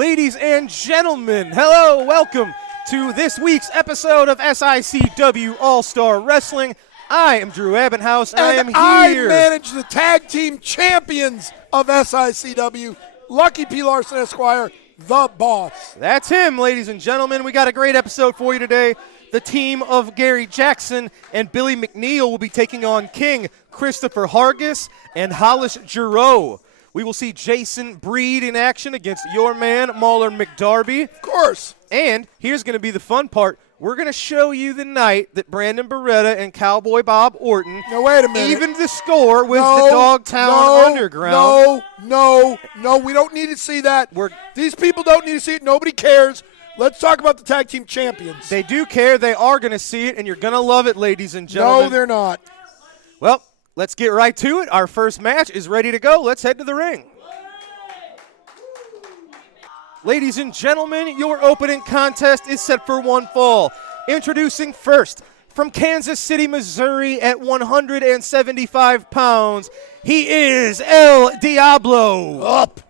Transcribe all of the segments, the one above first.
Ladies and gentlemen, hello, welcome to this week's episode of SICW All-Star Wrestling. I am Drew Abbenhouse, and I am here. I manage the tag team champions of SICW, Lucky P. Larson Esquire, the boss. That's him, ladies and gentlemen. We got a great episode for you today. The team of Gary Jackson and Billy McNeil will be taking on King Christopher Hargis and Hollis Giroux. We will see Jason Breed in action against your man, Mauler McDarby. Of course. And here's going to be the fun part. We're going to show you the night that Brandon Beretta and Cowboy Bob Orton now, wait a minute. Evened the score with the Dogtown Underground. No, we don't need to see that. These people don't need to see it. Nobody cares. Let's talk about the tag team champions. They do care. They are going to see it, and you're going to love it, ladies and gentlemen. No, they're not. Well, let's get right to it. Our first match is ready to go. Let's head to the ring. Ladies and gentlemen, your opening contest is set for one fall. Introducing first, from Kansas City, Missouri at 175 pounds, he is El Diablo. Up.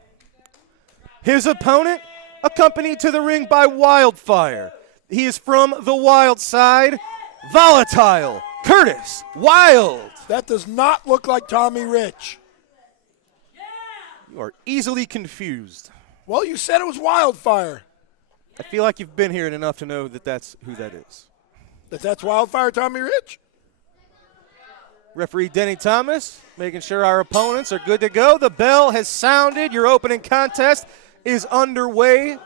His opponent, accompanied to the ring by Wildfire. He is from the Wild Side, Volatile Curtis Wild. That does not look like Tommy Rich. You are easily confused. Well, you said it was Wildfire. I feel like you've been here enough to know that that's who that is. That's Wildfire Tommy Rich? Referee Denny Thomas making sure our opponents are good to go. The bell has sounded. Your opening contest is underway.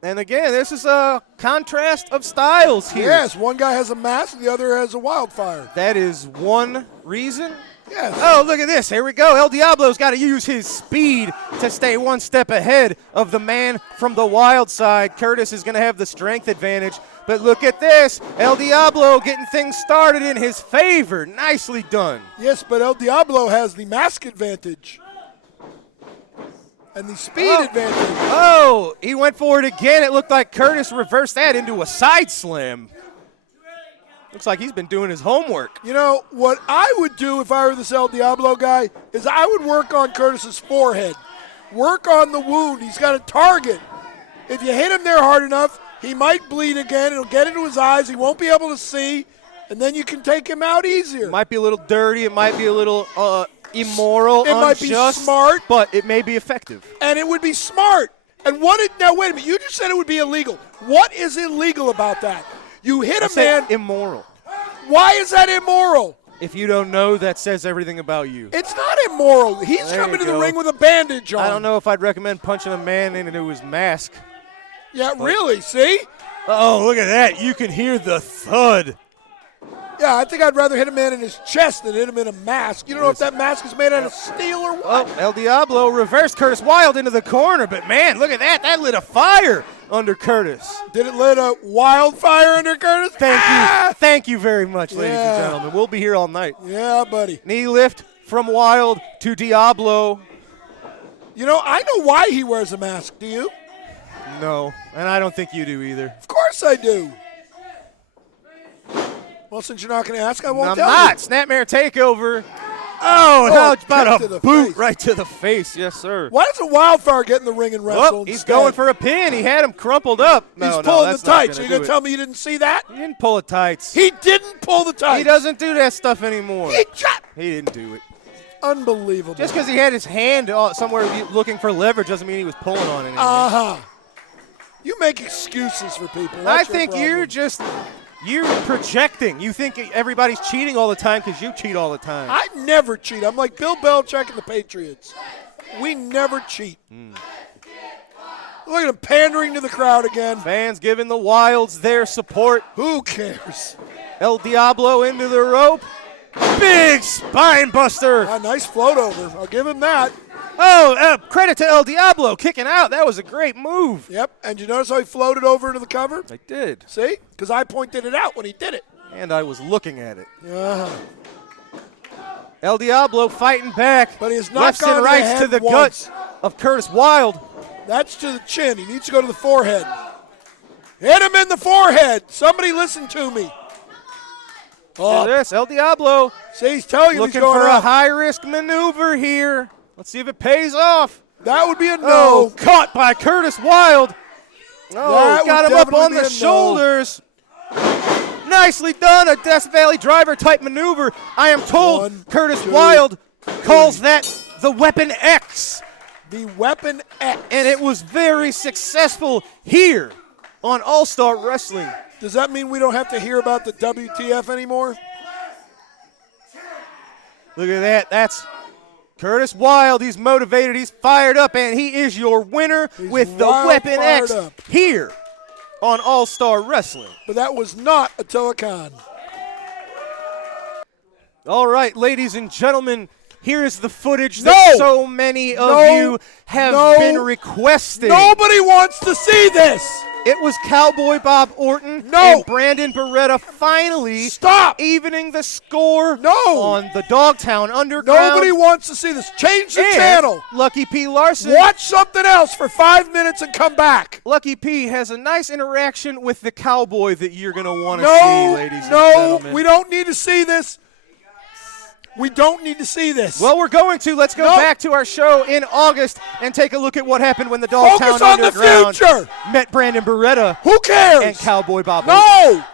And again, this is a contrast of styles here. Yes, one guy has a mask, the other has a Wildfire. That is one reason. Yes. Oh, look at this. Here we go. El Diablo's got to use his speed to stay one step ahead of the man from the Wild Side. Curtis is going to have the strength advantage. But look at this. El Diablo getting things started in his favor. Nicely done. Yes, but El Diablo has the mask advantage. And the speed advantage. Oh, he went for it again. It looked like Curtis reversed that into a side slam. Looks like he's been doing his homework. You know, what I would do if I were this El Diablo guy is I would work on Curtis's forehead. Work on the wound. He's got a target. If you hit him there hard enough, he might bleed again. It'll get into his eyes. He won't be able to see, and then you can take him out easier. It might be a little dirty. It might be a little immoral, it might be smart. But it may be effective. And it would be smart. And now, wait a minute. You just said it would be illegal. What is illegal about that? You hit a man. Immoral. Why is that immoral? If you don't know, that says everything about you. It's not immoral. He's coming to the ring with a bandage on. I don't know if I'd recommend punching a man into his mask. Yeah, really, see? Oh, look at that. You can hear the thud. Yeah, I think I'd rather hit a man in his chest than hit him in a mask. You don't know if that mask is made out of steel or what. Oh, El Diablo reversed Curtis Wild into the corner, but man, look at that. That lit a fire under Curtis. Did it lit a wildfire under Curtis? Thank you very much, ladies and gentlemen. We'll be here all night. Yeah, buddy. Knee lift from Wild to Diablo. You know, I know why he wears a mask. Do you? No, and I don't think you do either. Of course I do. Well, since you're not going to ask, I won't tell you. I'm not. Snapmare takeover. Oh, how about a boot face. right to the face? Yes, sir. Why does a Wildfire get in the ring and wrestle He's going for a pin. He had him crumpled up. He's pulling the tights. Are you going to tell me you didn't see that? He didn't pull the tights. He didn't pull the tights. He doesn't do that stuff anymore. He didn't do it. Unbelievable. Just because he had his hand somewhere looking for leverage doesn't mean he was pulling on anything. Uh-huh. You make excuses for people. I think you're projecting. You think everybody's cheating all the time because you cheat all the time. I never cheat. I'm like Bill Belichick and the Patriots. We never cheat. Look at him pandering to the crowd again. Fans giving the Wilds their support. Who cares? El Diablo into the rope. Big spine buster. A nice float over. I'll give him that. Oh, credit to El Diablo kicking out. That was a great move. Yep, and you notice how he floated over into the cover? I did. See? Because I pointed it out when he did it. And I was looking at it. Uh-huh. El Diablo fighting back. But he has not lefts gone and rights to the gut of Curtis Wild. That's to the chin. He needs to go to the forehead. Hit him in the forehead. Somebody listen to me. Oh, this El Diablo. See, he's telling you looking he's going for up. a high-risk maneuver here. Let's see if it pays off. That would be a no. Oh, caught by Curtis Wild. Oh, That got would him up definitely on be the a no. shoulders. Nicely done, a Death Valley driver type maneuver. I am told One, Curtis two, Wild calls that the Weapon X. The Weapon X. And it was very successful here on All-Star Wrestling. Does that mean we don't have to hear about the WTF anymore? Look at that. That's Curtis Wild. He's motivated. He's fired up, and he is your winner with the wild Weapon fired X up. here on All-Star Wrestling. But that was not Attila Khan. All right, ladies and gentlemen, here is the footage that so many of you have been requesting. Nobody wants to see this. It was Cowboy Bob Orton and Brandon Beretta finally evening the score on the Dogtown Underground. Nobody wants to see this. Change the channel. Lucky P. Larson. Watch something else for 5 minutes and come back. Lucky P has a nice interaction with the Cowboy that you're going to want to see, ladies and gentlemen. No, we don't need to see this. We don't need to see this. Well, we're going to. Let's go back to our show in August and take a look at what happened when the Dogtown Underground met Brandon Beretta. Who cares? And Cowboy Bob. No!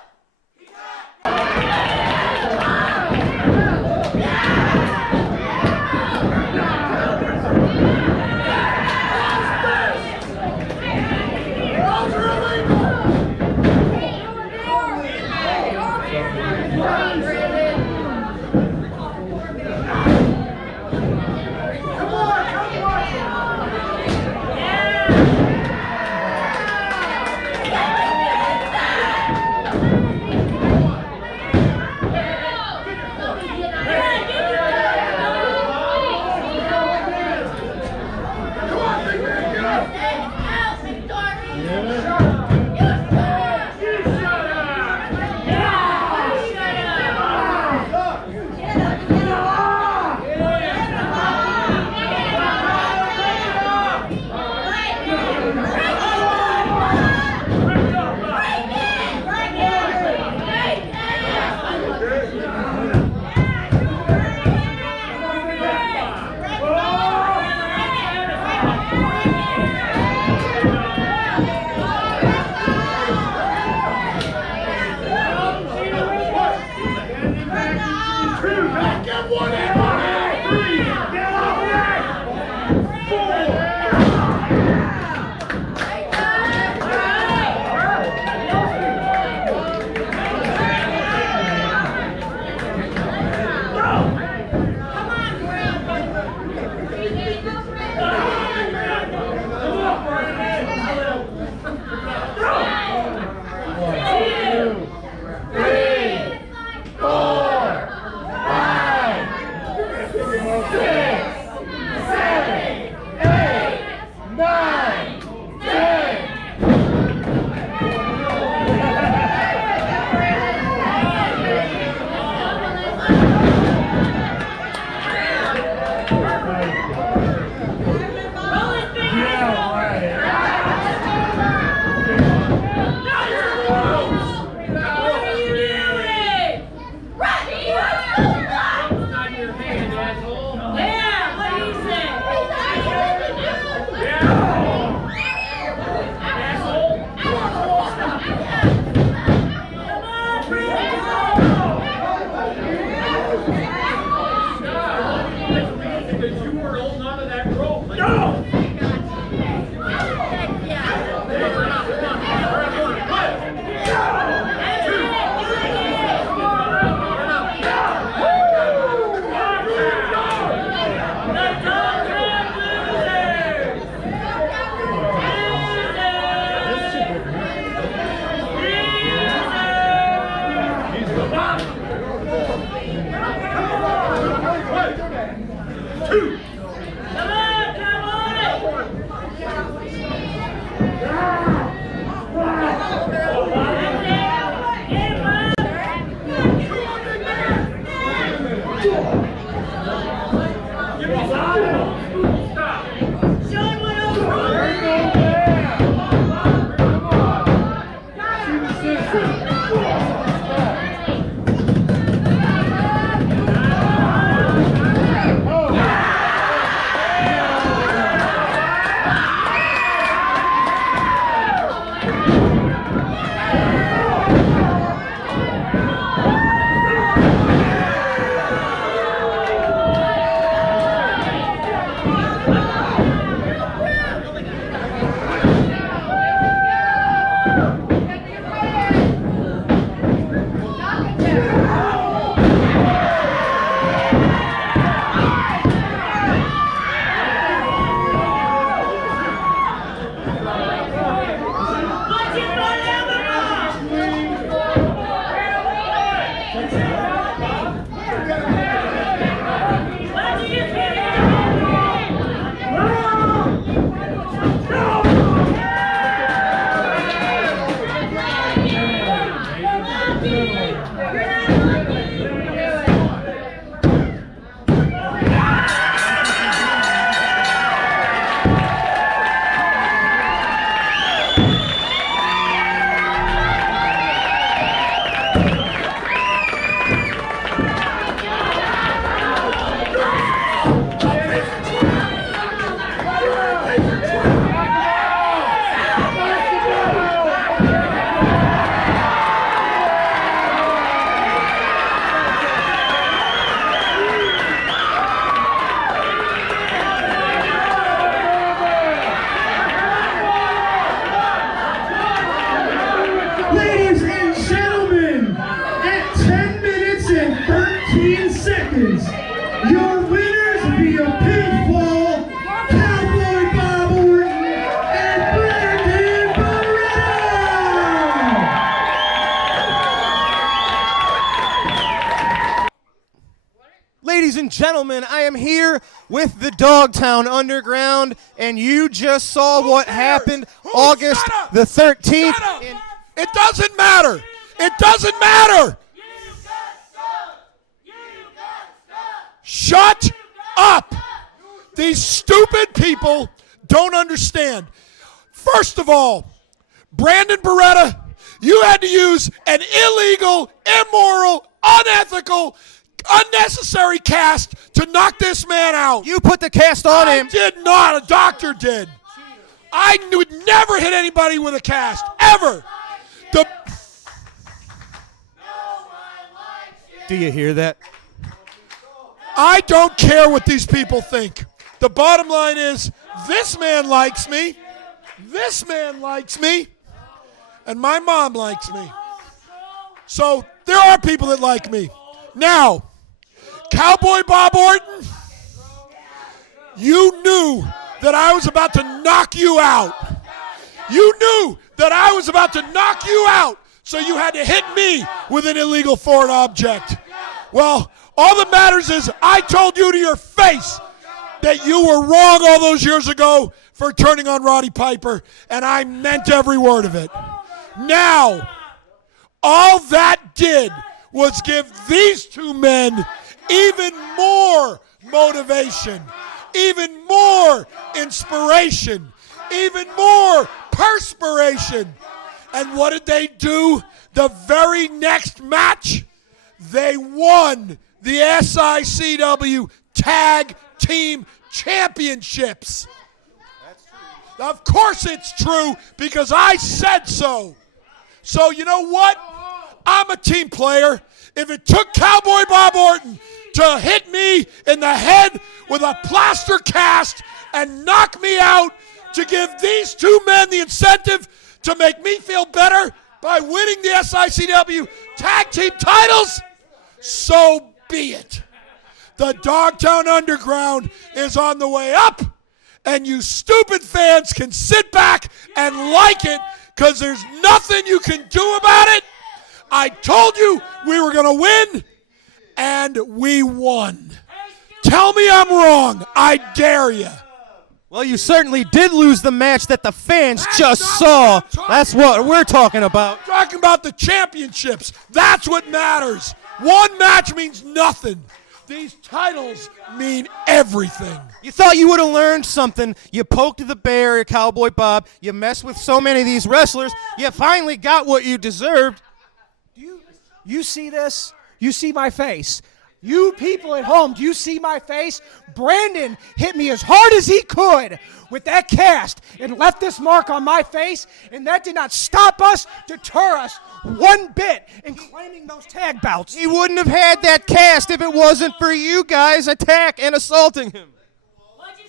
Ladies and gentlemen, at 10 minutes and 13 seconds, your winners via pinfall, Cowboy Bob Orton and Brandon Beretta! Ladies and gentlemen, I am here with the Dogtown Underground, and you just saw what happened August the 13th. It doesn't matter. It doesn't matter. Shut up. These stupid people don't understand. First of all, Brandon Beretta, you had to use an illegal, immoral, unethical, unnecessary cast to knock this man out. You put the cast on him. I did not. A doctor did. I would never hit anybody with a cast, ever. Do you hear that? I don't care what these people think. The bottom line is, this man likes me, this man likes me, and my mom likes me. So there are people that like me. Now, Cowboy Bob Orton, you knew that I was about to knock you out. You knew that I was about to knock you out, so you had to hit me with an illegal foreign object. Well, all that matters is I told you to your face that you were wrong all those years ago for turning on Roddy Piper, and I meant every word of it. Now, all that did was give these two men even more motivation, even more inspiration, even more perspiration. And what did they do the very next match? They won the SICW Tag Team Championships. Of course it's true, because I said so. So you know what? I'm a team player. If it took Cowboy Bob Orton to hit me in the head with a plaster cast and knock me out, to give these two men the incentive to make me feel better by winning the SICW Tag Team titles, so be it. The Dogtown Underground is on the way up, and you stupid fans can sit back and like it, because there's nothing you can do about it. I told you we were going to win, and we won. Tell me I'm wrong. I dare you. Well, you certainly did lose the match that the fans just saw. That's what we're talking about. I'm talking about the championships. That's what matters. One match means nothing. These titles mean everything. You thought you would have learned something. You poked the bear, Cowboy Bob. You messed with so many of these wrestlers. You finally got what you deserved. You see this? You see my face? You people at home, do you see my face? Brandon hit me as hard as he could with that cast and left this mark on my face, and that did not stop us, deter us one bit in claiming those tag bouts. He wouldn't have had that cast if it wasn't for you guys attack and assaulting him.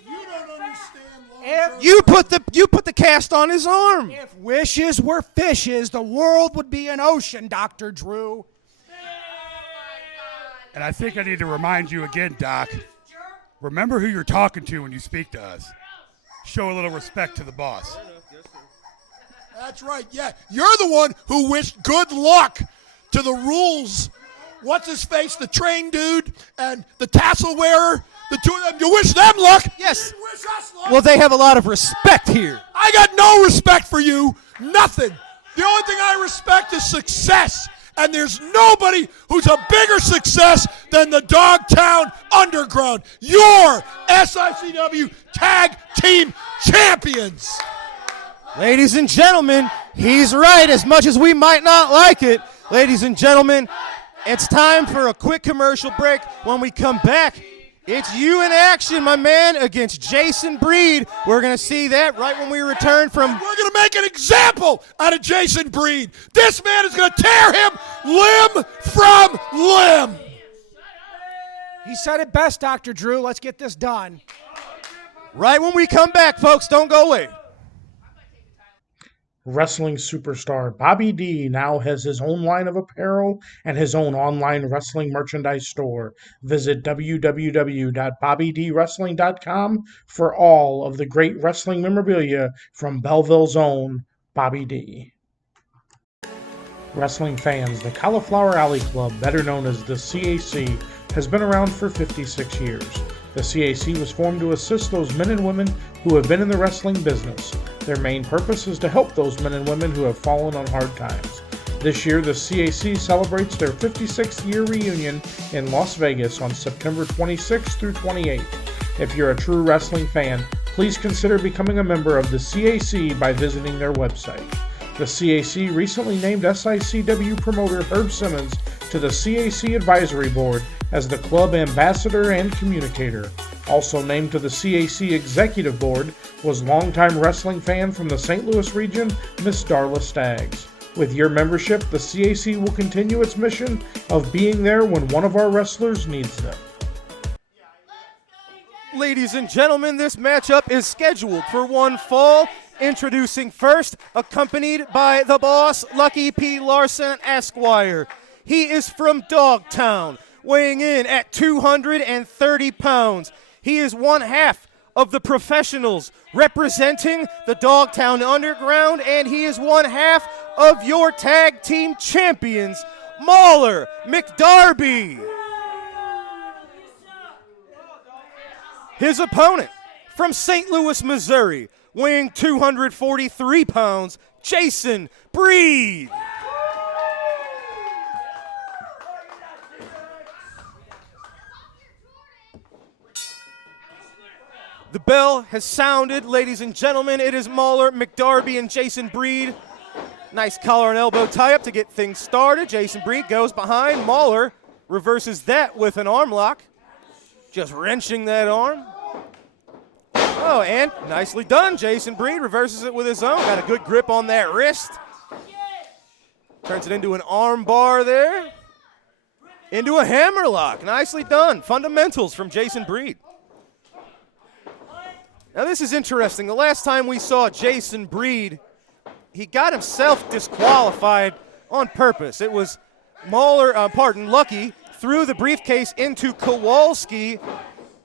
You don't understand. You put the cast on his arm. If wishes were fishes, the world would be an ocean, Dr. Drew. And I think I need to remind you again, Doc, remember who you're talking to when you speak to us. Show a little respect to the boss. That's right, yeah. You're the one who wished good luck to the rules. What's his face, the train dude and the tassel wearer, the two of them. You wish them luck. Yes. You wish us luck. Well, they have a lot of respect here. I got no respect for you. Nothing. The only thing I respect is success. And there's nobody who's a bigger success than the Dogtown Underground. Your SICW Tag Team Champions. Ladies and gentlemen, he's right, as much as we might not like it. Ladies and gentlemen, it's time for a quick commercial break. When we come back, it's you in action, my man, against Jason Breed. We're going to see that right when we return from... We're going to make an example out of Jason Breed. This man is going to tear him limb from limb. He said it best, Dr. Drew. Let's get this done. Right when we come back, folks. Don't go away. Wrestling superstar Bobby D now has his own line of apparel and his own online wrestling merchandise store. Visit www.bobbydwrestling.com for all of the great wrestling memorabilia from Belleville's own Bobby D. Wrestling fans, the Cauliflower Alley Club, better known as the CAC, has been around for 56 years. The CAC was formed to assist those men and women who have been in the wrestling business. Their main purpose is to help those men and women who have fallen on hard times. This year, the CAC celebrates their 56th year reunion in Las Vegas on September 26th through 28th. If you're a true wrestling fan, please consider becoming a member of the CAC by visiting their website. The CAC recently named SICW promoter Herb Simmons to the CAC Advisory Board as the club ambassador and communicator. Also named to the CAC Executive Board was longtime wrestling fan from the St. Louis region, Miss Darla Staggs. With your membership, the CAC will continue its mission of being there when one of our wrestlers needs them. Ladies and gentlemen, this matchup is scheduled for one fall. Introducing first, accompanied by the boss, Lucky P. Larson, Esquire. He is from Dogtown, weighing in at 230 pounds. He is one half of the professionals representing the Dogtown Underground, and he is one half of your tag team champions, Mauler McDarby. His opponent from St. Louis, Missouri, weighing 243 pounds, Jason Breed. The bell has sounded, ladies and gentlemen. It is Mauler McDarby and Jason Breed. Nice collar and elbow tie-up to get things started. Jason Breed goes behind. Mauler reverses that with an arm lock, just wrenching that arm. Oh, and nicely done. Jason Breed reverses it with his own. Got a good grip on that wrist. Turns it into an arm bar there. Into a hammer lock. Nicely done. Fundamentals from Jason Breed. Now this is interesting. The last time we saw Jason Breed, he got himself disqualified on purpose. It was Lucky threw the briefcase into Kowalski.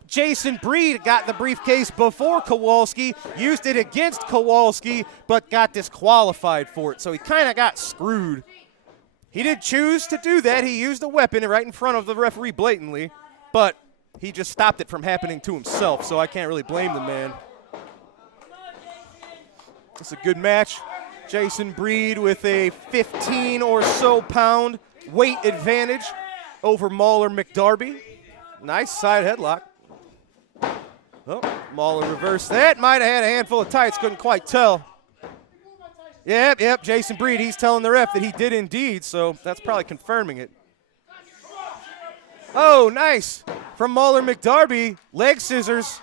Jason Breed got the briefcase before Kowalski, used it against Kowalski, but got disqualified for it. So he kind of got screwed. He did choose to do that. He used a weapon right in front of the referee blatantly, but he just stopped it from happening to himself, so I can't really blame the man. It's a good match. Jason Breed with a 15 or so pound weight advantage over Mauler McDarby. Nice side headlock. Oh, Mauler reversed that. Might have had a handful of tights, couldn't quite tell. Yep, Jason Breed, he's telling the ref that he did indeed, so that's probably confirming it. Oh, nice. From Mauler McDarby, leg scissors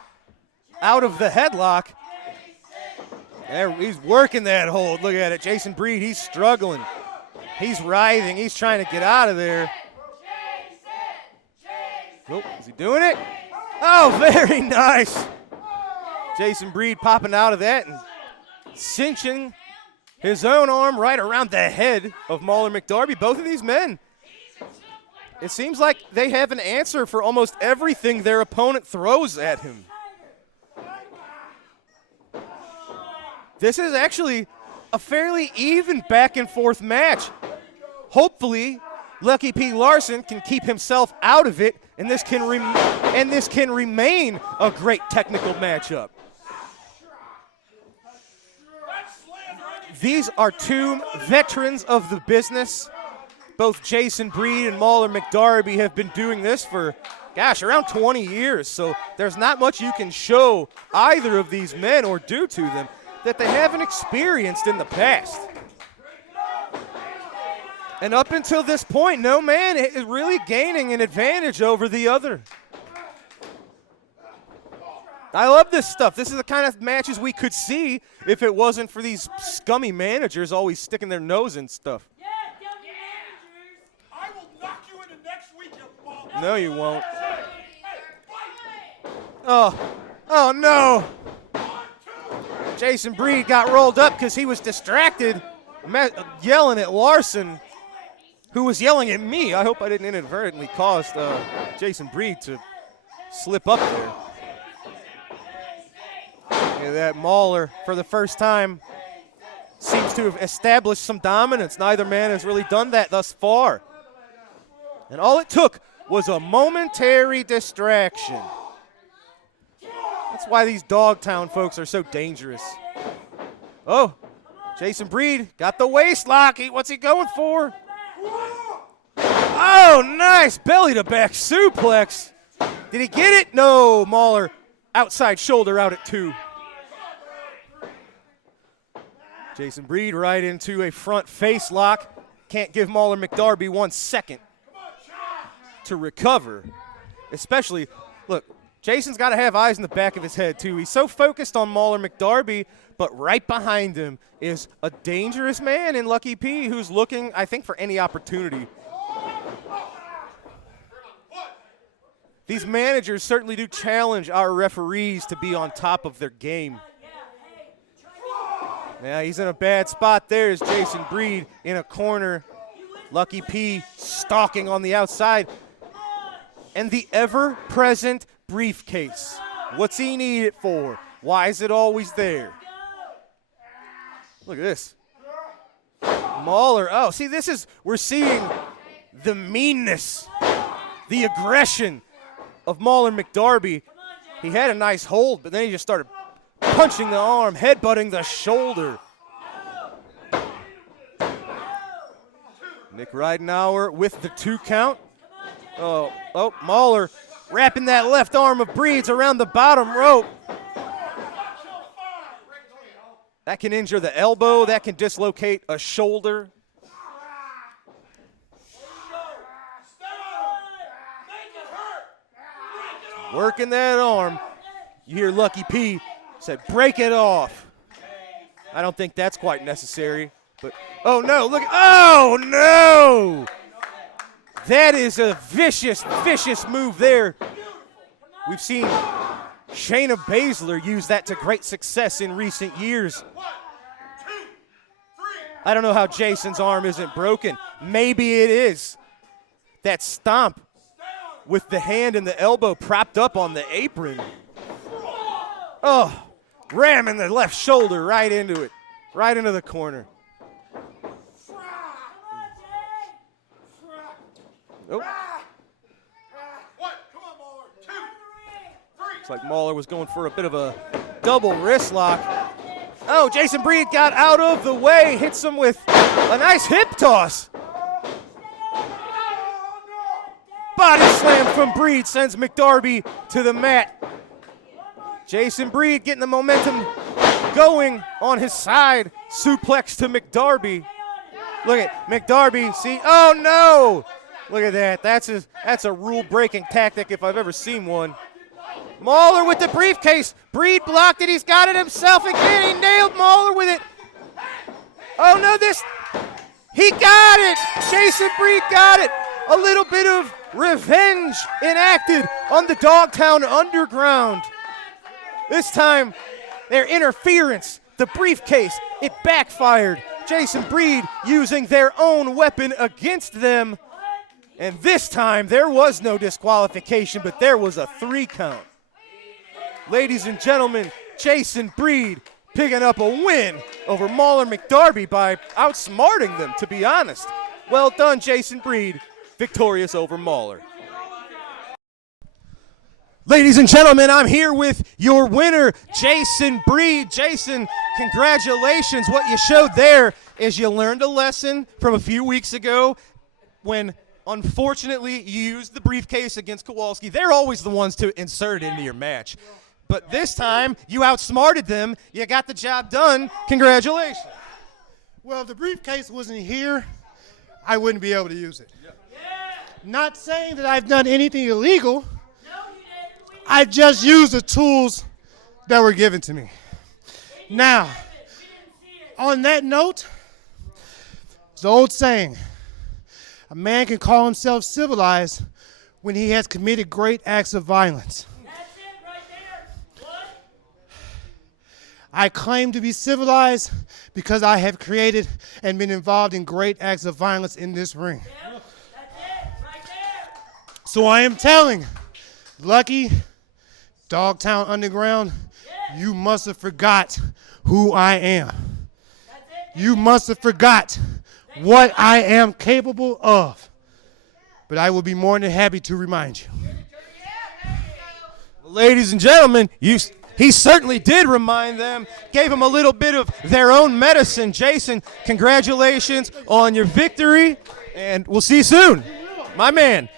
out of the headlock. There, he's working that hold. Look at it. Jason Breed, he's struggling. He's writhing. He's trying to get out of there. Oh, is he doing it? Oh, very nice. Jason Breed popping out of that and cinching his own arm right around the head of Mauler McDarby. Both of these men, it seems like they have an answer for almost everything their opponent throws at him. This is actually a fairly even back and forth match. Hopefully, Lucky P. Larson can keep himself out of it, and this can remain a great technical matchup. These are two veterans of the business. Both Jason Breed and Mauler McDarby have been doing this for, around 20 years. So there's not much you can show either of these men or do to them that they haven't experienced in the past. And up until this point, no man is really gaining an advantage over the other. I love this stuff. This is the kind of matches we could see if it wasn't for these scummy managers always sticking their nose in stuff. Yeah, scummy managers. I will knock you into next week, you ball. No, you won't. Oh no. Jason Breed got rolled up because he was distracted, yelling at Larson, who was yelling at me. I hope I didn't inadvertently cause Jason Breed to slip up there. Look at that. Mauler, for the first time, seems to have established some dominance. Neither man has really done that thus far. And all it took was a momentary distraction. That's why these Dogtown folks are so dangerous. Oh, Jason Breed got the waist lock. What's he going for? Oh, nice belly to back suplex. Did he get it? No, Mauler outside shoulder out at 2. Jason Breed right into a front face lock. Can't give Mauler McDarby 1 second to recover. Especially, look, Jason's got to have eyes in the back of his head, too. He's so focused on Mauler McDarby, but right behind him is a dangerous man in Lucky P who's looking, I think, for any opportunity. These managers certainly do challenge our referees to be on top of their game. Yeah, he's in a bad spot there as Jason Breed in a corner. Lucky P stalking on the outside. And the ever-present briefcase. What's he need it for? Why is it always there? Look at this. Mauler, oh, see, we're seeing the meanness, the aggression of Mauler McDarby. He had a nice hold, but then he just started punching the arm, headbutting the shoulder. Nick Ridenauer with the 2 count. Oh, Mauler wrapping that left arm of Breed's around the bottom rope. That can injure the elbow. That can dislocate a shoulder. Working that arm. You hear Lucky P said, break it off. I don't think that's quite necessary. But, oh, no, look. Oh, no. That is a vicious, vicious move there. We've seen Shayna Baszler use that to great success in recent years. I don't know how Jason's arm isn't broken. Maybe it is. That stomp with the hand and the elbow propped up on the apron. Oh, ramming the left shoulder right into it, right into the corner. Oh. Looks like Mauler was going for a bit of a double wrist lock. Oh, Jason Breed got out of the way, hits him with a nice hip toss. Body slam from Breed sends McDarby to the mat. Jason Breed getting the momentum going on his side. Suplex to McDarby. Look at McDarby, see, oh no! Look at that, that's a rule-breaking tactic if I've ever seen one. Mauler with the briefcase. Breed blocked it, he's got it himself again. He nailed Mauler with it. Oh no, he got it! Jason Breed got it! A little bit of revenge enacted on the Dogtown Underground. This time, their interference, the briefcase, it backfired. Jason Breed using their own weapon against them. And this time, there was no disqualification, but there was a 3 count. Ladies and gentlemen, Jason Breed picking up a win over Mauler McDarby by outsmarting them, to be honest. Well done, Jason Breed, victorious over Mauler. Ladies and gentlemen, I'm here with your winner, Jason Breed. Jason, congratulations. What you showed there is you learned a lesson from a few weeks ago when, unfortunately, you used the briefcase against Kowalski. They're always the ones to insert it into your match. But this time, you outsmarted them. You got the job done. Congratulations. Well, if the briefcase wasn't here, I wouldn't be able to use it. Not saying that I've done anything illegal. I just used the tools that were given to me. Now, on that note, it's the old saying, a man can call himself civilized when he has committed great acts of violence. I claim to be civilized because I have created and been involved in great acts of violence in this ring. So I am telling Lucky, Dogtown Underground, you must have forgot who I am. You must have forgot what I am capable of. But I will be more than happy to remind you. Ladies and gentlemen, he certainly did remind them, gave them a little bit of their own medicine. Jason, congratulations on your victory, and we'll see you soon. My man.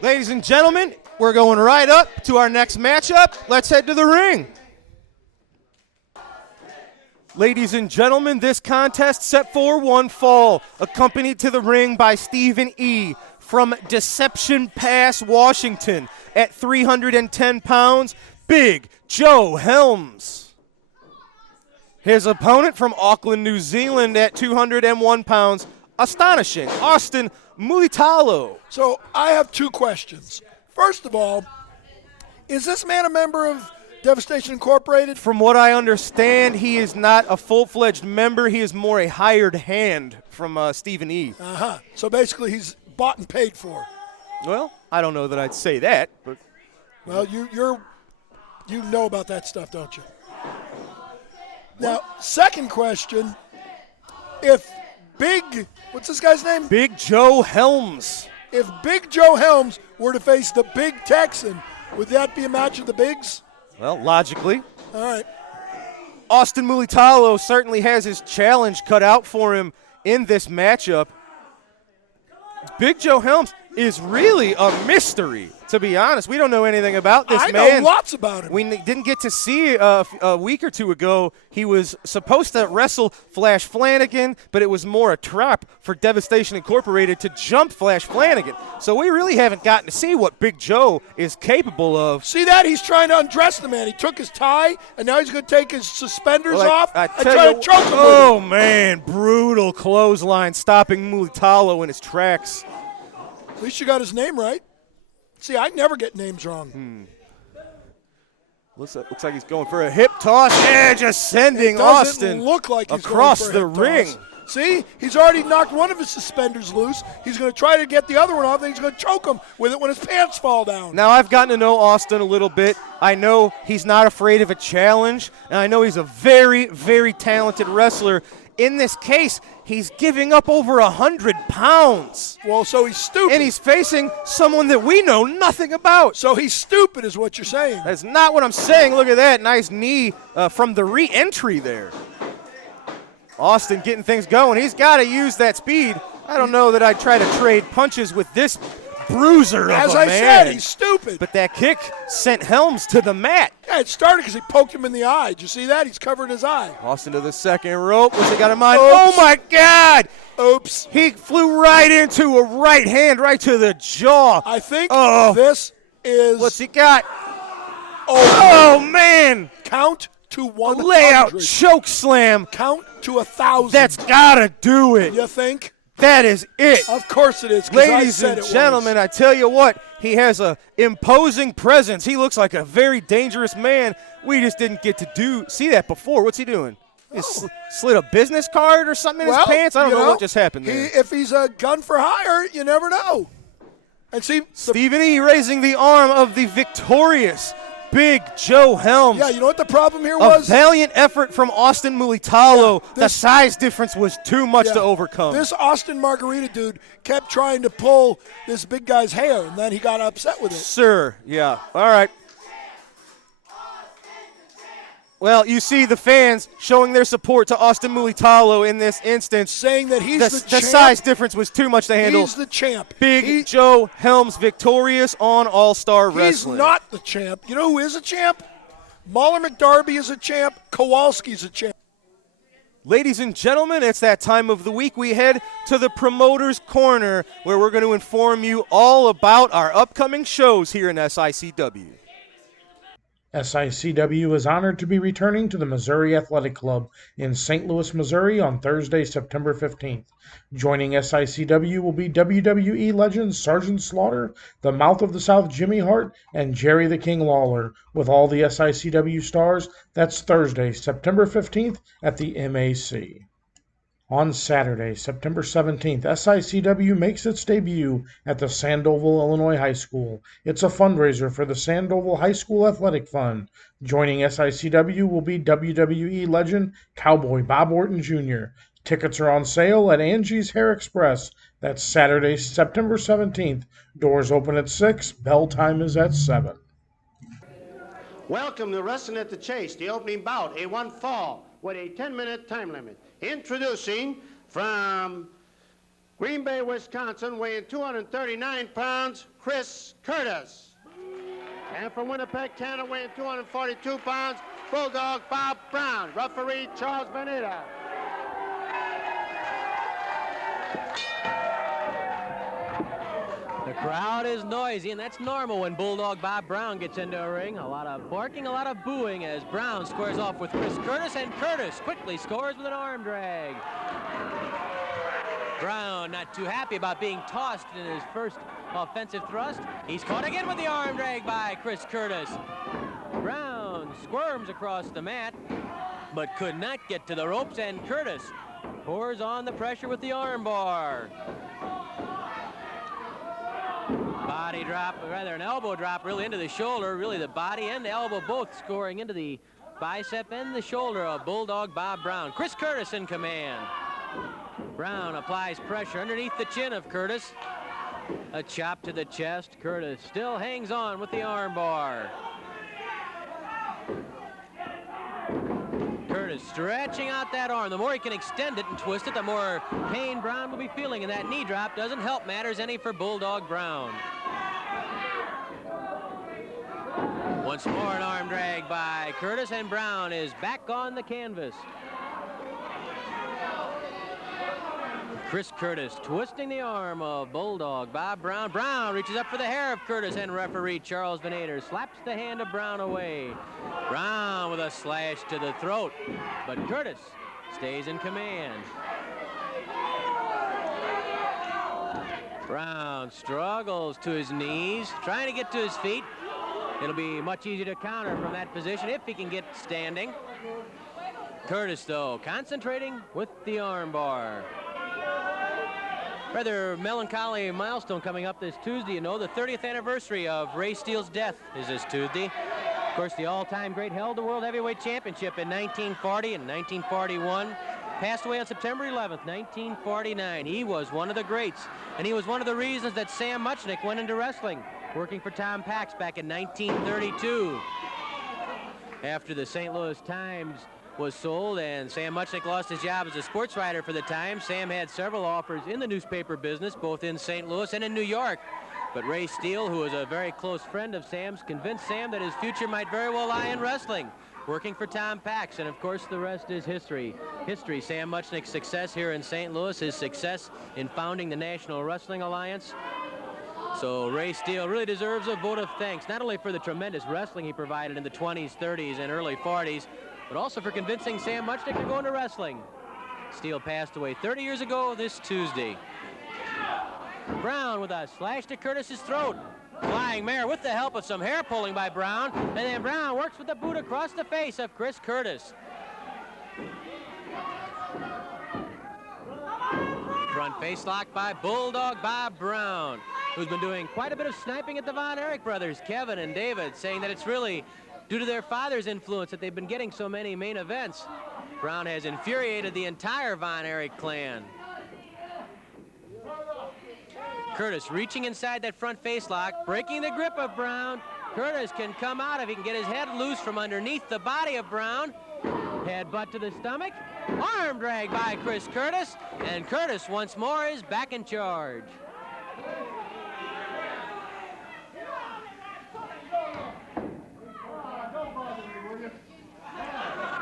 Ladies and gentlemen, we're going right up to our next matchup. Let's head to the ring. Ladies and gentlemen, this contest set for one fall, accompanied to the ring by Stephen E. from Deception Pass, Washington, at 310 pounds, Big Joe Helms. His opponent from Auckland, New Zealand, at 201 pounds, astonishing, Austin Mulitalo. So I have two questions. First of all, is this man a member of Devastation Incorporated? From what I understand, he is not a full-fledged member. He is more a hired hand from Stephen E. Uh-huh. So basically he's bought and paid for. Well, I don't know that I'd say that, but Well, you know about that stuff, don't you? Now, second question, if what's this guy's name? Big Joe Helms. If Big Joe Helms were to face the Big Texan, would that be a match of the bigs? Well, logically. All right. Austin Mulitalo certainly has his challenge cut out for him in this matchup. Big Joe Helms is really a mystery, to be honest. We don't know anything about this man. man. I know lots about him. We didn't get to see a week or two ago. He was supposed to wrestle Flash Flanagan, but it was more a trap for Devastation Incorporated to jump Flash Flanagan. So we really haven't gotten to see what Big Joe is capable of. See that? He's trying to undress the man. He took his tie, and now he's going to take his suspenders off and try to choke him with Oh, it. man, brutal clothesline stopping Mulitalo in his tracks. At least you got his name right. See, I never get names wrong. Looks like he's going for a hip toss. Edge ascending It doesn't Austin look like he's across going for a the hip ring. toss. See, he's already knocked one of his suspenders loose. He's going to try to get the other one off, and he's going to choke him with it when his pants fall down. Now, I've gotten to know Austin a little bit. I know he's not afraid of a challenge, and I know he's a very, very talented wrestler. In this case, he's giving up over 100 pounds. Well, so he's stupid. And he's facing someone that we know nothing about. So he's stupid is what you're saying. That's not what I'm saying. Look at that. Nice knee from the re-entry there. Austin getting things going. He's got to use that speed. I don't know that I'd try to trade punches with this bruiser of As a I man. said, he's stupid. But that kick sent Helms to the mat. Yeah, it started because he poked him in the eye. Did you see that? He's covered his eye. Austin to the second rope. What's he got in mind? Oops. Oh, my God. Oops. He flew right into a right hand, right to the jaw. I think Oh. this is What's he got? oh, Oh, man. count to 100. Layout choke slam. Count to 1,000. That's got to do it. You think? That is it. Of course it is. 'Cause I Ladies said and it gentlemen, was. I tell you what, he has a imposing presence. He looks like a very dangerous man. We just didn't get to see that before. What's he doing? He slid a business card or something in his pants? I don't know what just happened there. If he's a gun for hire, you never know. And see, Stephen E. raising the arm of the victorious Big Joe Helms. yeah, you know what the problem here A was? valiant effort from Austin Mulitalo. Yeah, The size difference was too much Yeah. to overcome. This Austin Margarita dude kept trying to pull this big guy's hair, and then he got upset with it. Sir, yeah. All right. Well, you see the fans showing their support to Austin Mulitalo in this instance. Saying that he's the The champ. size difference was too much to handle. He's the champ. Big Joe Helms victorious on All-Star He's Wrestling. not the champ. You know who is a champ? Mahler McDarby is a champ. Kowalski's a champ. Ladies and gentlemen, it's that time of the week. We head to the Promoter's Corner, where we're going to inform you all about our upcoming shows here in SICW. SICW is honored to be returning to the Missouri Athletic Club in St. Louis, Missouri on Thursday, September 15th. Joining SICW will be WWE legends Sergeant Slaughter, the Mouth of the South Jimmy Hart, and Jerry the King Lawler. With all the SICW stars, that's Thursday, September 15th at the MAC. On Saturday, September 17th, SICW makes its debut at the Sandoval, Illinois High School. It's a fundraiser for the Sandoval High School Athletic Fund. Joining SICW will be WWE legend Cowboy Bob Orton Jr. Tickets are on sale at Angie's Hair Express. That's Saturday, September 17th. Doors open at 6, bell time is at 7. Welcome to Wrestling at the Chase, the opening bout, a one fall with a 10-minute time limit. Introducing from Green Bay, Wisconsin, weighing 239 pounds, Chris Curtis. And from Winnipeg, Canada, weighing 242 pounds, Bulldog Bob Brown. Referee Charles Benita. The crowd is noisy, and that's normal when Bulldog Bob Brown gets into a ring. A lot of barking, a lot of booing as Brown squares off with Chris Curtis, and Curtis quickly scores with an arm drag. Brown not too happy about being tossed in his first offensive thrust. He's caught again with the arm drag by Chris Curtis. Brown squirms across the mat, but could not get to the ropes, and Curtis pours on the pressure with the arm bar. Body drop, or rather an elbow drop really into the shoulder. Really the body and the elbow both scoring into the bicep and the shoulder of Bulldog Bob Brown. Chris Curtis in command. Brown applies pressure underneath the chin of Curtis. A chop to the chest. Curtis still hangs on with the arm bar. Curtis stretching out that arm. The more he can extend it and twist it, the more pain Brown will be feeling, and that knee drop doesn't help matters any for Bulldog Brown. Once more an arm drag by Curtis, and Brown is back on the canvas. Chris Curtis twisting the arm of Bulldog Bob Brown. Brown reaches up for the hair of Curtis, and referee Charles Venator slaps the hand of Brown away. Brown with a slash to the throat, but Curtis stays in command. Brown struggles to his knees, trying to get to his feet. It'll be much easier to counter from that position if he can get standing. Curtis, though, concentrating with the arm bar. Rather melancholy milestone coming up this Tuesday. You know, the 30th anniversary of Ray Steele's death is this Tuesday. Of course, the all-time great held the World Heavyweight Championship in 1940 and 1941. Passed away on September 11th, 1949. He was one of the greats, and he was one of the reasons that Sam Muchnick went into wrestling, working for Tom Pax back in 1932. After the St. Louis Times was sold and Sam Muchnick lost his job as a sports writer for the Times, Sam had several offers in the newspaper business, both in St. Louis and in New York. But Ray Steele, who was a very close friend of Sam's, convinced Sam that his future might very well lie in wrestling, working for Tom Pax, and of course the rest is history. Sam Muchnick's success here in St. Louis, his success in founding the National Wrestling Alliance. So Ray Steele really deserves a vote of thanks, not only for the tremendous wrestling he provided in the 20s, 30s, and early 40s, but also for convincing Sam Muchnick to go into wrestling. Steele passed away 30 years ago this Tuesday. Brown with a slash to Curtis's throat. Flying mare with the help of some hair pulling by Brown, and then Brown works with the boot across the face of Chris Curtis. Front face lock by Bulldog Bob Brown, who's been doing quite a bit of sniping at the Von Erich brothers, Kevin and David, saying that it's really due to their father's influence that they've been getting so many main events. Brown has infuriated the entire Von Erich clan. Curtis reaching inside that front face lock, breaking the grip of Brown. Curtis can come out if he can get his head loose from underneath the body of Brown. Headbutt to the stomach. Arm drag by Chris Curtis. And Curtis once more is back in charge.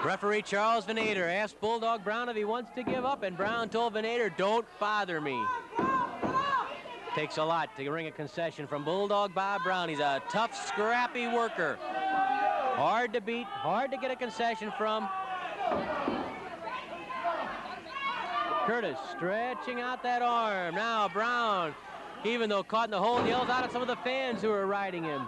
Referee Charles Venator asked Bulldog Brown if he wants to give up, and Brown told Venator, "Don't bother me." Takes a lot to ring a concession from Bulldog Bob Brown. He's a tough, scrappy worker. Hard to beat, hard to get a concession from. Curtis stretching out that arm. Now Brown, even though caught in the hole, yells out at some of the fans who are riding him.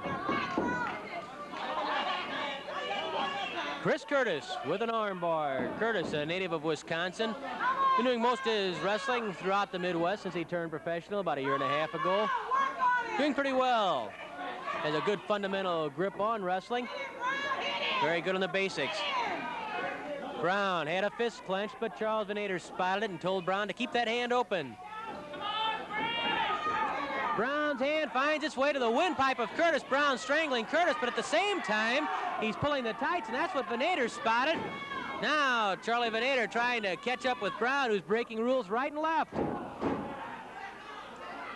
Chris Curtis with an arm bar. Curtis, a native of Wisconsin, been doing most of his wrestling throughout the Midwest since he turned professional about a year and a half ago. Doing pretty well. Has a good fundamental grip on wrestling. Very good on the basics. Brown had a fist clenched, but Charles Venator spotted it and told Brown to keep that hand open. Brown's hand finds its way to the windpipe of Curtis. Brown strangling Curtis, but at the same time, he's pulling the tights, and that's what Venator spotted. Now, Charlie Venator trying to catch up with Brown, who's breaking rules right and left.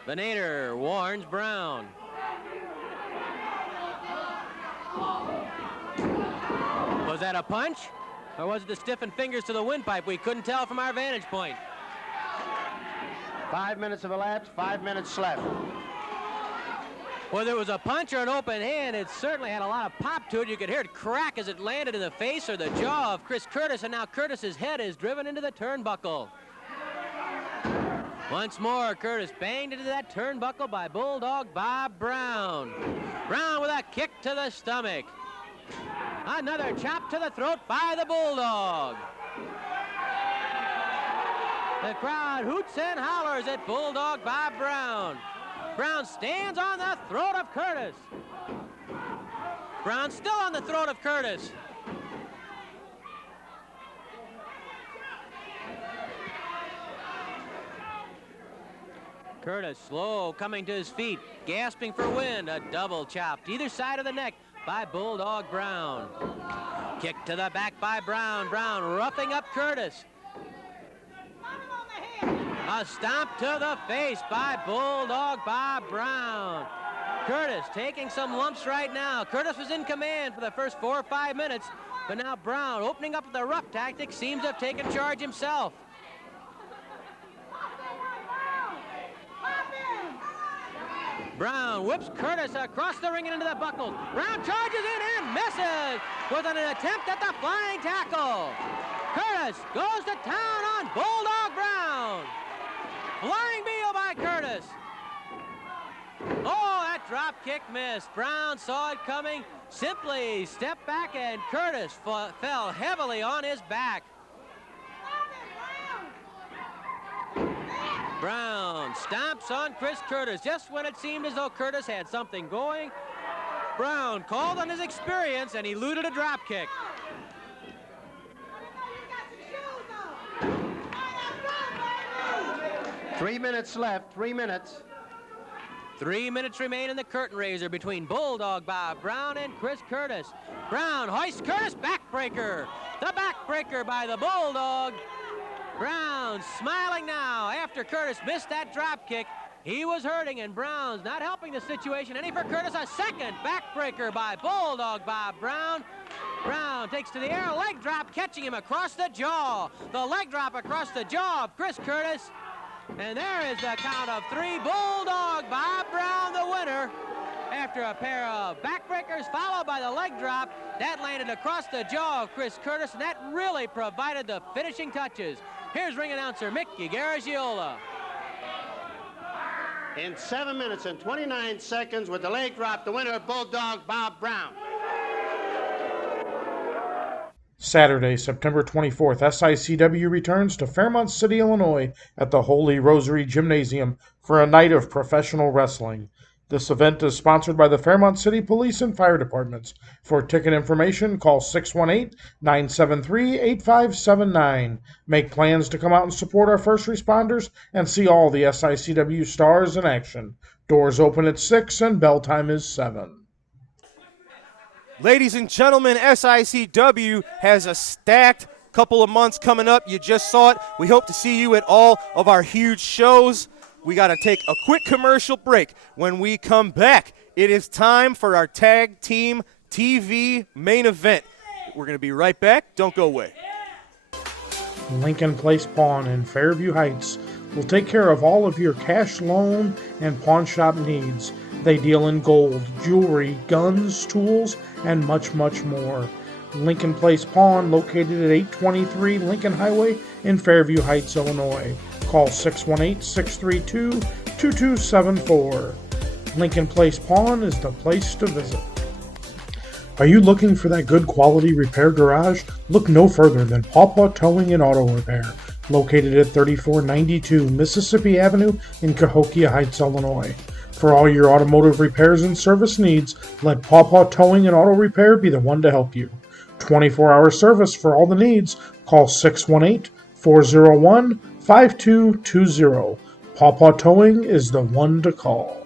Venator warns Brown. Was that a punch? Or was it the stiffened fingers to the windpipe? We couldn't tell from our vantage point. 5 minutes have elapsed, 5 minutes left. Whether it was a punch or an open hand, it certainly had a lot of pop to it. You could hear it crack as it landed in the face or the jaw of Chris Curtis, and now Curtis's head is driven into the turnbuckle. Once more, Curtis banged into that turnbuckle by Bulldog Bob Brown. Brown with a kick to the stomach. Another chop to the throat by the Bulldog. The crowd hoots and hollers at Bulldog Bob Brown. Brown stands on the throat of Curtis. Brown still on the throat of Curtis. Curtis slow coming to his feet, gasping for wind. A double chop to either side of the neck by Bulldog Brown. Kick to the back by Brown. Brown roughing up Curtis. A stomp to the face by Bulldog Bob Brown. Curtis taking some lumps right now. Curtis was in command for the first 4 or 5 minutes, but now Brown, opening up with the rough tactics, seems to have taken charge himself. Brown whips Curtis across the ring and into the buckles. Brown charges in and misses with an attempt at the flying tackle. Curtis goes to town on Bulldog Brown. Flying heel by Curtis. Oh, that drop kick missed. Brown saw it coming, simply stepped back, and Curtis fell heavily on his back. Brown stomps on Chris Curtis just when it seemed as though Curtis had something going. Brown called on his experience and eluded a drop kick. Three minutes left, 3 minutes. 3 minutes remain in the curtain raiser between Bulldog Bob Brown and Chris Curtis. Brown hoists Curtis, backbreaker. The backbreaker by the Bulldog. Brown smiling now after Curtis missed that drop kick. He was hurting, and Brown's not helping the situation any for Curtis. A second backbreaker by Bulldog Bob Brown. Brown takes to the air, leg drop, catching him across the jaw. The leg drop across the jaw of Chris Curtis. And there is the count of 3. Bulldog Bob Brown, the winner. After a pair of backbreakers followed by the leg drop, that landed across the jaw of Chris Curtis, and that really provided the finishing touches. Here's ring announcer Mickey Garagiola. In 7 minutes and 29 seconds with the leg drop, the winner, Bulldog Bob Brown. Saturday, September 24th, SICW returns to Fairmont City, Illinois at the Holy Rosary Gymnasium for a night of professional wrestling. This event is sponsored by the Fairmont City Police and Fire Departments. For ticket information, call 618-973-8579. Make plans to come out and support our first responders and see all the SICW stars in action. Doors open at 6 and bell time is 7. Ladies and gentlemen, SICW has a stacked couple of months coming up. You just saw it. We hope to see you at all of our huge shows. We got to take a quick commercial break. When we come back, it is time for our tag team TV main event. We're going to be right back. Don't go away. Lincoln Place Pawn in Fairview Heights will take care of all of your cash loan and pawn shop needs. They deal in gold, jewelry, guns, tools, and much, much more. Lincoln Place Pawn, located at 823 Lincoln Highway in Fairview Heights, Illinois. Call 618-632-2274. Lincoln Place Pawn is the place to visit. Are you looking for that good quality repair garage? Look no further than Pawpaw Towing and Auto Repair, located at 3492 Mississippi Avenue in Cahokia Heights, Illinois. For all your automotive repairs and service needs, let Pawpaw Towing and Auto Repair be the one to help you. 24-hour service for all the needs. Call 618-401-5220. Pawpaw Towing is the one to call.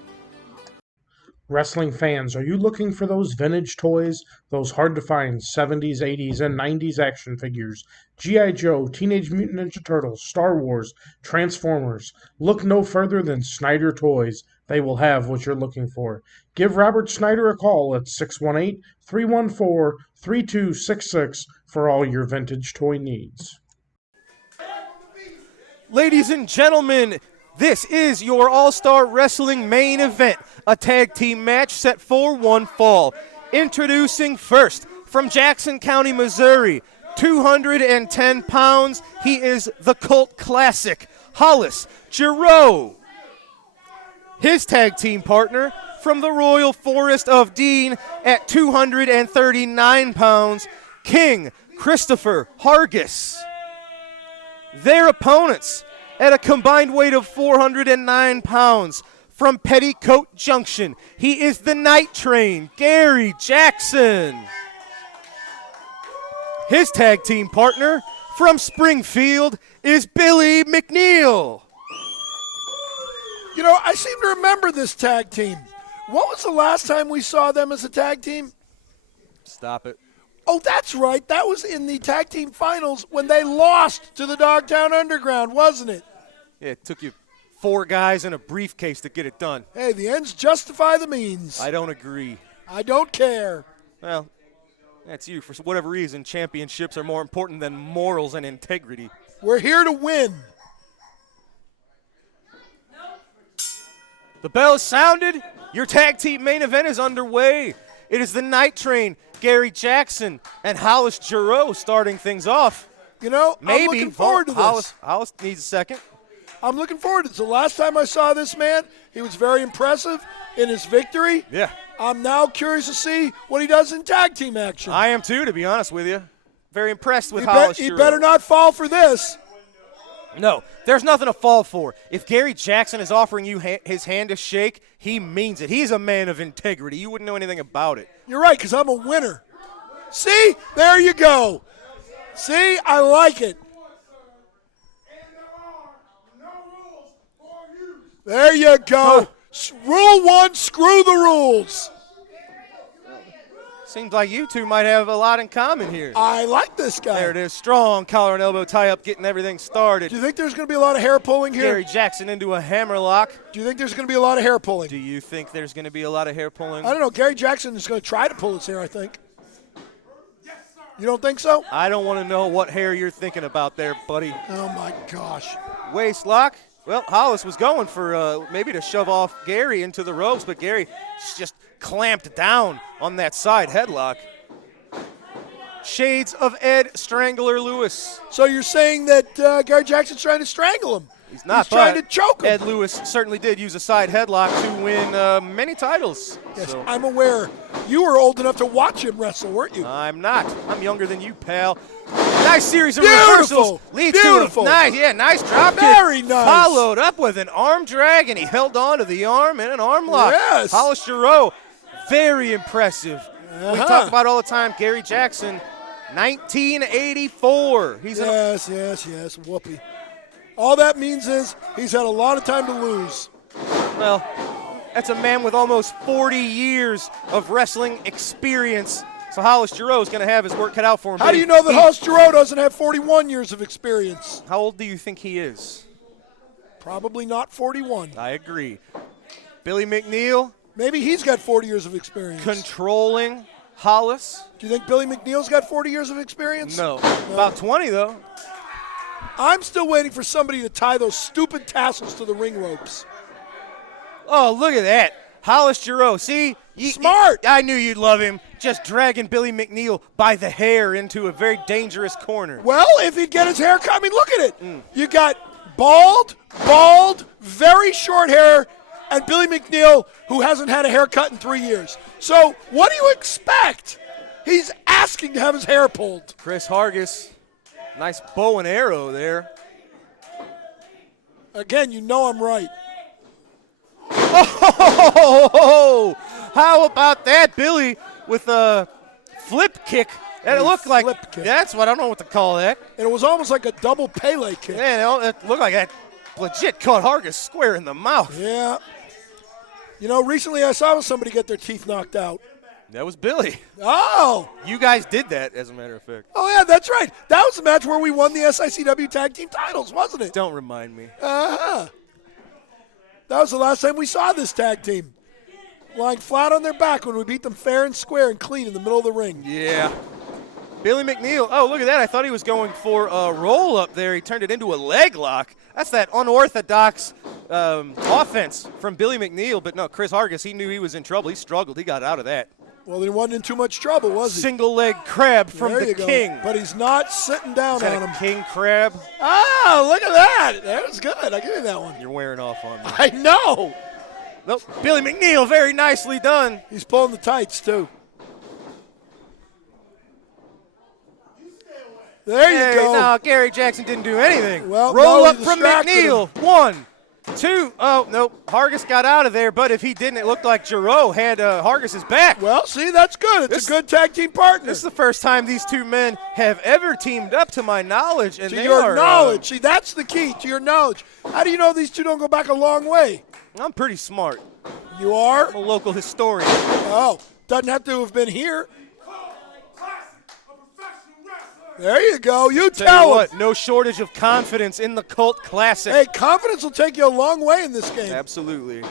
Wrestling fans, are you looking for those vintage toys, those hard-to-find 70s, 80s, and 90s action figures? G.I. Joe, Teenage Mutant Ninja Turtles, Star Wars, Transformers. Look no further than Snyder Toys. They will have what you're looking for. Give Robert Snyder a call at 618-314-3266 for all your vintage toy needs. Ladies and gentlemen, this is your All-Star Wrestling main event, a tag team match set for one fall. Introducing first, from Jackson County, Missouri, 210 pounds, he is the cult classic, Hollis Giroux. His tag team partner, from the Royal Forest of Dean, at 239 pounds, King Christopher Hargis. Their opponents, at a combined weight of 409 pounds, from Petticoat Junction, he is the Night Train, Gary Jackson. His tag team partner, from Springfield, is Billy McNeil. You know, I seem to remember this tag team. What was the last time we saw them as a tag team? Stop it. Oh, that's right. That was in the tag team finals when they lost to the Dogtown Underground, wasn't it? Yeah, it took you 4 guys in a briefcase to get it done. Hey, the ends justify the means. I don't agree. I don't care. Well, that's you. For whatever reason, championships are more important than morals and integrity. We're here to win. The bell is sounded. Your tag team main event is underway. It is the Night Train, Gary Jackson, and Hollis Giroux starting things off. You know, Maybe. I'm looking forward to this. Hollis needs a second. I'm looking forward to this. The last time I saw this man, he was very impressive in his victory. Yeah. I'm now curious to see what he does in tag team action. I am too, to be honest with you. Very impressed with Hollis Giroux. He better not fall for this. No, there's nothing to fall for. If Gary Jackson is offering you his hand to shake, he means it. He's a man of integrity. You wouldn't know anything about it. You're right, because I'm a winner. See? There you go. See? I like it. There you go. Rule 1, screw the rules. Seems like you two might have a lot in common here. I like this guy. There it is. Strong collar and elbow tie-up, getting everything started. Do you think there's going to be a lot of hair pulling here? Gary Jackson into a hammerlock. Do you think there's going to be a lot of hair pulling? Do you think there's going to be a lot of hair pulling? I don't know. Gary Jackson is going to try to pull his hair, I think. You don't think so? I don't want to know what hair you're thinking about there, buddy. Oh, my gosh. Waist lock. Well, Hollis was going for maybe to shove off Gary into the ropes, but Gary just clamped down on that side headlock. Shades of Ed Strangler Lewis. So you're saying that Gary Jackson's trying to strangle him? He's not. He's trying to choke him. Ed Lewis certainly did use a side headlock to win many titles. Yes, so. I'm aware. You were old enough to watch him wrestle, weren't you? I'm not. I'm younger than you, pal. Nice series of Beautiful. reversals. Leads Beautiful. to a nice drop kick. Very nice. Followed up with an arm drag, and he held on to the arm and an arm lock. Yes. Hollis Giroux, very impressive. We talk about all the time, Gary Jackson, 1984. Yes. Whoopee. All that means is he's had a lot of time to lose. Well, that's a man with almost 40 years of wrestling experience. So Hollis Giroux is going to have his work cut out for him. How do you know that Hollis Giroux doesn't have 41 years of experience? How old do you think he is? Probably not 41. I agree. Billy McNeil. Maybe he's got 40 years of experience. Controlling Hollis. Do you think Billy McNeil's got 40 years of experience? No. About 20, though. I'm still waiting for somebody to tie those stupid tassels to the ring ropes. Oh, look at that. Hollis Giroux, see? Smart. I knew you'd love him. Just dragging Billy McNeil by the hair into a very dangerous corner. Well, if he'd get his hair cut, I mean, look at it. You got bald, very short hair, and Billy McNeil, who hasn't had a haircut in 3 years. So what do you expect? He's asking to have his hair pulled. Chris Hargis, nice bow and arrow there. Again, you know I'm right. Oh, how about that, Billy, with a flip kick? And it looked like flip kick. That's what I don't know what to call that. And it was almost like a double Pele kick. Man, it looked like that legit caught Hargis square in the mouth. Yeah. You know, recently I saw somebody get their teeth knocked out. That was Billy. Oh. You guys did that, as a matter of fact. Oh, yeah, that's right. That was the match where we won the SICW tag team titles, wasn't it? Don't remind me. Uh-huh. That was the last time we saw this tag team. Lying flat on their back when we beat them fair and square and clean in the middle of the ring. Yeah. Billy McNeil. Oh, look at that. I thought he was going for a roll up there. He turned it into a leg lock. That's that unorthodox offense from Billy McNeil. But no, Chris Hargis, he knew he was in trouble. He struggled. He got out of that. Well, he wasn't in too much trouble, was he? Single leg crab from there the you go. king. But he's not sitting down Is that on a him. king crab? Oh, look at that. That was good. I'll give you that one. You're wearing off on me. I know. Nope. Billy McNeil, very nicely done. He's pulling the tights, too. There you go. No, Gary Jackson didn't do anything. Well, roll no, up he from distracted McNeil. him. 1, 2. Oh, nope. Hargis got out of there, but if he didn't, it looked like Giroux had Hargis's back. Well, see, that's good. It's a good tag team partner. This is the first time these two men have ever teamed up, to my knowledge. And to they your are, knowledge. See, that's the key, to your knowledge. How do you know these two don't go back a long way? I'm pretty smart. You are? I'm a local historian. Oh, doesn't have to have been here. There you go. You Tell you him. what, no shortage of confidence in the Cult Classic. Hey, confidence will take you a long way in this game. Absolutely.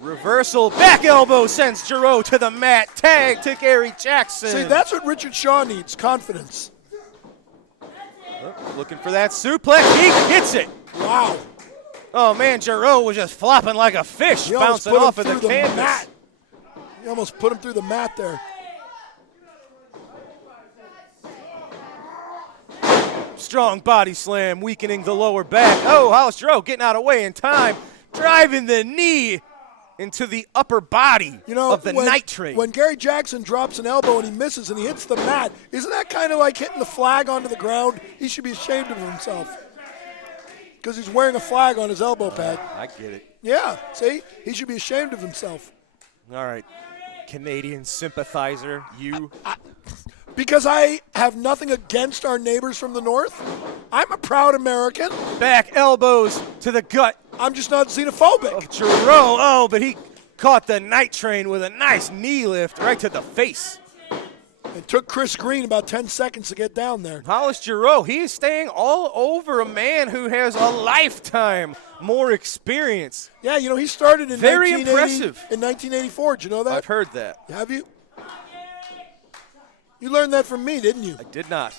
Reversal, back elbow sends Giroux to the mat. Tag to Gary Jackson. See, that's what Richard Shaw needs, confidence. Looking for that suplex. He gets it. Wow. Oh, man, Giroux was just flopping like a fish, He almost bouncing put him off of the through canvas. mat. He almost put him through the mat there. Strong body slam, weakening the lower back. Oh, Hollis Giroux getting out of the way in time, driving the knee into the upper body of the night train. When Gary Jackson drops an elbow and he misses and he hits the mat, isn't that kind of like hitting the flag onto the ground? He should be ashamed of himself because he's wearing a flag on his elbow pad. I get it. Yeah, see? He should be ashamed of himself. All right, Canadian sympathizer, you. Because I have nothing against our neighbors from the north. I'm a proud American. Back elbows to the gut. I'm just not xenophobic. Of Giroux. Oh, but he caught the night train with a nice knee lift right to the face. It took Chris Green about 10 seconds to get down there. Hollis Giroux, he's staying all over a man who has a lifetime more experience. Yeah, you know, he started in Very impressive. In 1984. Did you know that? I've heard that. Have you? You learned that from me, didn't you? I did not.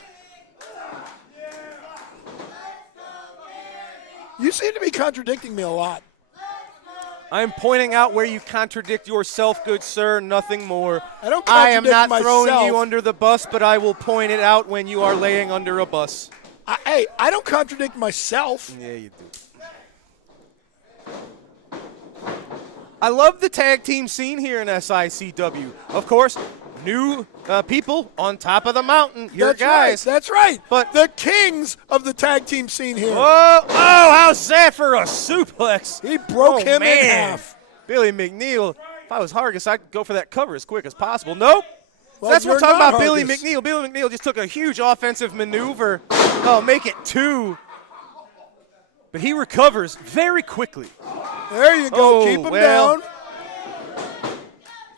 You seem to be contradicting me a lot. I'm pointing out where you contradict yourself, good sir, nothing more. I don't I am contradict not throwing myself. you under the bus, but I will point it out when you are laying under a bus. Hey, I don't contradict myself. Yeah, you do. I love the tag team scene here in SICW. Of course, new people on top of the mountain. Your That's guys. Right, that's right. But the kings of the tag team scene here. Oh, how's that for a suplex? He broke him man. in half. Billy McNeil. If I was Hargis, I'd go for that cover as quick as possible. Nope. Well, That's what we're you're talking not about, Billy Hargis. McNeil. Billy McNeil just took a huge offensive maneuver. Oh, make it 2. But he recovers very quickly. There you go. Oh, Keep him well. down.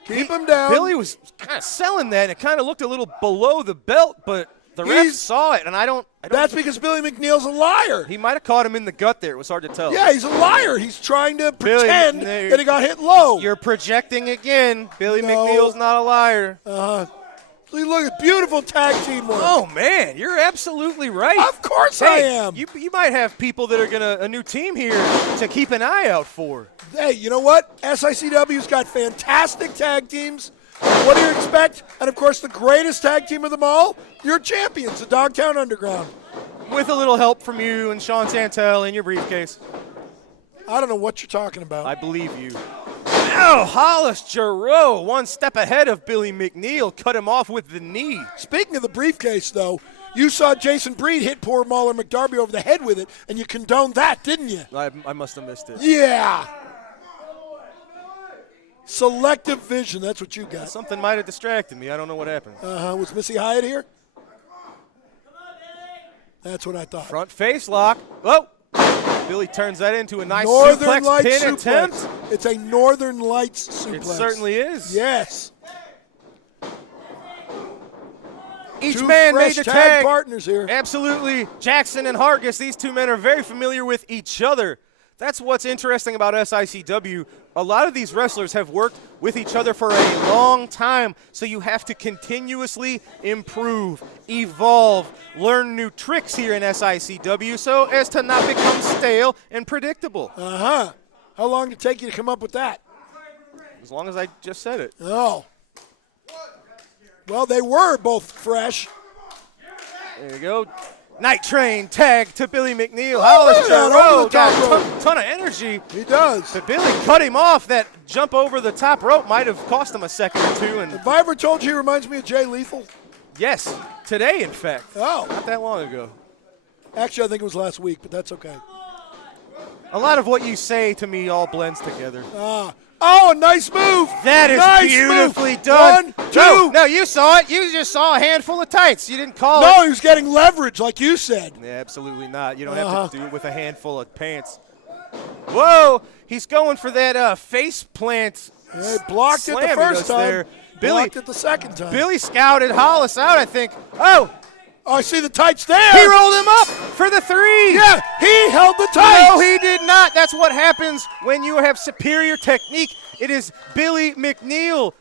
Keep him down. Billy was kind of selling that. It kind of looked a little below the belt, but the ref saw it, and I don't. That's because Billy McNeil's a liar. He might have caught him in the gut there. It was hard to tell. Yeah, he's a liar. He's trying to Billy pretend McNeil- that he got hit low. You're projecting again. Billy No. McNeil's not a liar. See, look at beautiful tag team work. Oh, man, you're absolutely right. Of course I am. You might have people that are a new team here to keep an eye out for. Hey, you know what? SICW's got fantastic tag teams. What do you expect? And, of course, the greatest tag team of them all, your champions, the Dogtown Underground. With a little help from you and Sean Santel in your briefcase. I don't know what you're talking about. I believe you. Now, Hollis Giroux, one step ahead of Billy McNeil, cut him off with the knee. Speaking of the briefcase, though, you saw Jason Breed hit poor Mauler McDarby over the head with it, and you condoned that, didn't you? I must have missed it. Yeah. Selective vision, that's what you got. Something might have distracted me. I don't know what happened. Was Missy Hyatt here? That's what I thought. Front face lock. Oh! Billy turns that into a nice Northern suplex Lights pin suplex. attempt. It's a Northern Lights suplex. It certainly is. Yes. Each Two man fresh made the tag tag. partners here. Absolutely. Jackson and Hargis, these two men are very familiar with each other. That's what's interesting about SICW. A lot of these wrestlers have worked with each other for a long time, so you have to continuously improve, evolve, learn new tricks here in SICW so as to not become stale and predictable. How long did it take you to come up with that? As long as I just said it. Oh. Well, they were both fresh. There you go. Night Train tag to Billy McNeil. Hollis Giroux got a ton of energy. He does. But Billy cut him off. That jump over the top rope might have cost him a second or two. And Have I ever told you he reminds me of Jay Lethal? yes, today, in fact. Oh. Not that long ago. Actually, I think it was last week, but that's okay. A lot of what you say to me all blends together. Oh, a nice move. That is nice beautifully move. done. 1, 2. No, you saw it. You just saw a handful of tights. You didn't call it. No, he was getting leverage, like you said. Yeah, absolutely not. You don't have to do it with a handful of pants. Whoa, he's going for that face plant. He blocked it the first time. There. Blocked it the second time. Billy scouted Hollis out, I think. Oh, I see the tights there. he rolled him up for the 3. Yeah, he held the tights. No, he did not. That's what happens when you have superior technique. It is Billy McNeil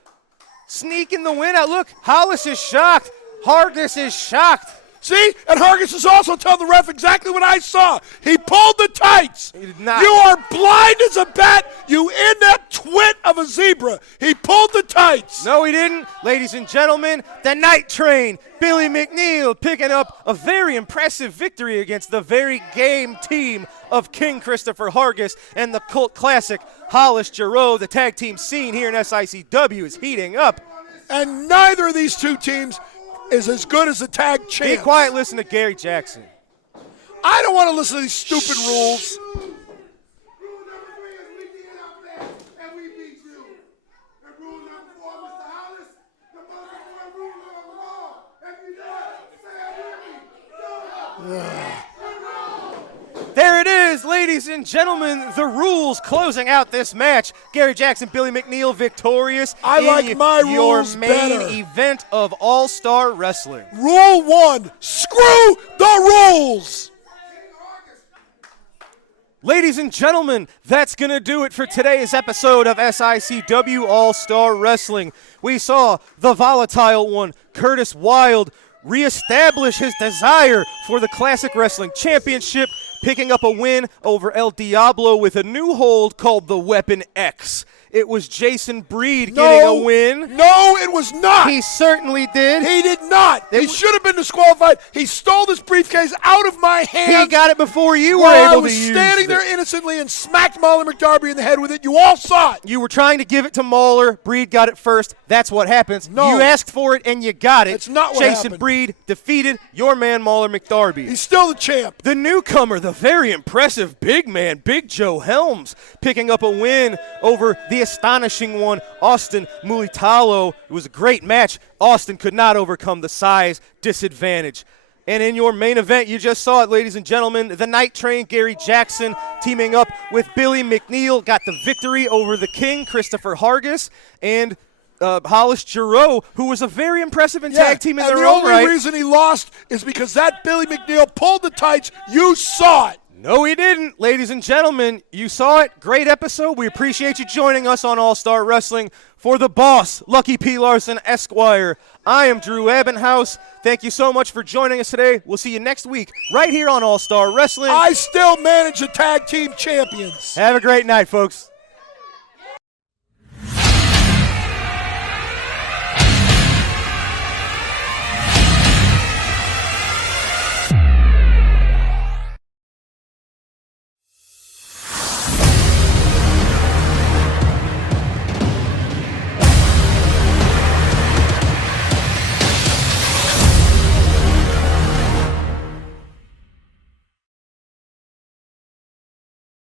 sneaking the win out. Look, Hollis is shocked. Hargis is shocked. See? And Hargis is also telling the ref exactly what I saw. He pulled the tights. He did not. You are blind as a bat, you inept twit of a zebra. He pulled the tights. No, he didn't. Ladies and gentlemen, the Night Train, Billy McNeil picking up a very impressive victory against the very game team of King Christopher Hargis and the cult classic Hollis Giroux. The tag team scene here in SICW is heating up. And neither of these two teams is as good as the tag champs. Be quiet, listen to Gary Jackson. I don't want to listen to these stupid rules. There it is, ladies and gentlemen, the rules closing out this match. Gary Jackson, Billy McNeil victorious. I like my your rules main better. event of All-Star Wrestling. Rule 1, screw the rules. Ladies and gentlemen, that's going to do it for today's episode of SICW All-Star Wrestling. We saw the volatile one, Curtis Wilde, reestablish his desire for the Classic Wrestling Championship, picking up a win over El Diablo with a new hold called the Weapon X. It was Jason Breed getting a win. No, it was not. He certainly did. He did not. He should have been disqualified. He stole this briefcase out of my hands. He got it before you were while able I was to use standing it. there innocently and smacked Mauler McDarby in the head with it. You all saw it. You were trying to give it to Mauler. Breed got it first. That's what happens. No. You asked for it and you got it. That's not what Jason happened. Breed defeated your man Mauler McDarby. He's still the champ. The newcomer, the very impressive big man, Big Joe Helms, picking up a win over the astonishing one, Austin Mulitalo. It was a great match. Austin could not overcome the size disadvantage. And in your main event, you just saw it, ladies and gentlemen, the Night Train, Gary Jackson, teaming up with Billy McNeil, got the victory over the King, Christopher Hargis, and Hollis Giroux, who was a very impressive tag team in their own right. And the only reason he lost is because that Billy McNeil pulled the tights. You saw it. No, he didn't. Ladies and gentlemen, you saw it. Great episode. We appreciate you joining us on All-Star Wrestling. For the boss, Lucky P. Larson, Esquire, I am Drew Ebenhouse. Thank you so much for joining us today. We'll see you next week right here on All-Star Wrestling. I still manage the tag team champions. Have a great night, folks.